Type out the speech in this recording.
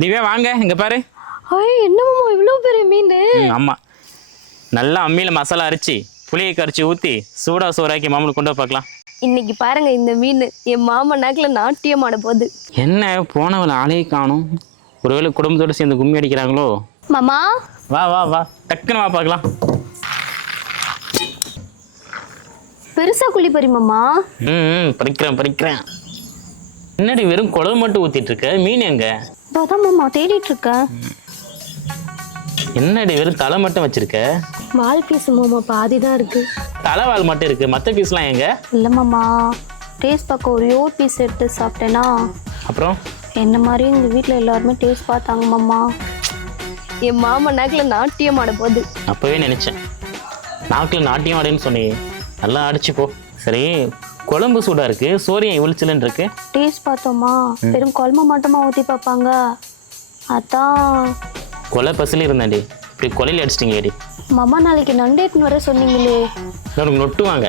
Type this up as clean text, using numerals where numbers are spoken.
திவ்யா வாங்க இங்க பாரு. என்ன மாமா இவ்வளோ பெரிய மீன்? ஆமா, நல்லா அம்மியில மசாலா அரைச்சி புளியை கரைச்சி ஊற்றி சூடா சோறாக்கி மாமனு கொண்டு பார்க்கலாம். இன்னைக்கு பாருங்க இந்த மீன் என் மாமா நாக்கில் நாட்டியம் ஆட போகுது. என்ன போனவளை ஆளையே காணும், ஒருவேளை குடும்பத்தோடு சேர்ந்து கும்மி அடிக்கிறாங்களோ? மாமா வா வா வா, டக்குன்னு வா பார்க்கலாம். பெருசா குழி பறி மாமா. பறிக்கிறேன். என்னடி வெறும் குழம்பு மட்டும் ஊத்திட்டு இருக்க, மீன் எங்க? அதான் மாமா தேடிட்டு இருக்கேன். என்னடி வெறும் தலை மட்டும் வச்சிருக்க? வால் பீஸ் மாமா பாதி தான் இருக்கு. தலைவால் மட்டும் இருக்கு, மற்ற பீஸ்லாம் எங்க? இல்லை மாமா, டேஸ்ட் பார்க்க ஒரே ஒரு பீஸ் எடுத்து சாப்பிட்டேனா, அப்புறம் என்ன மாதிரி எங்கள் வீட்டில் எல்லாருமே டேஸ்ட் பார்த்தாங்க மாமா. என் மாமா நாக்கில் நாட்டியம் ஆட போகுது. அப்பவே நினைச்சேன், நாக்கில் நாட்டியம் ஆடுன்னு சொன்னி, நல்லா அடிச்சு போ. சரி, குழம்பு சூடா இருக்கு, சோரியம் இவளிச்சலன்னு இருக்கு. டேஸ்ட் பார்த்தோமா, வெறும் குழம்பு மட்டுமா ஊற்றி பார்ப்பாங்க, அதான். கொலை பசில இருந்தேன்டி, இப்படி கொலையில் அடிச்சிட்டிங்கடி. மாமா நாளைக்கு நண்டு எடுத்துன்னு வர சொன்னீங்களே, உனக்கு நொட்டுவாங்க.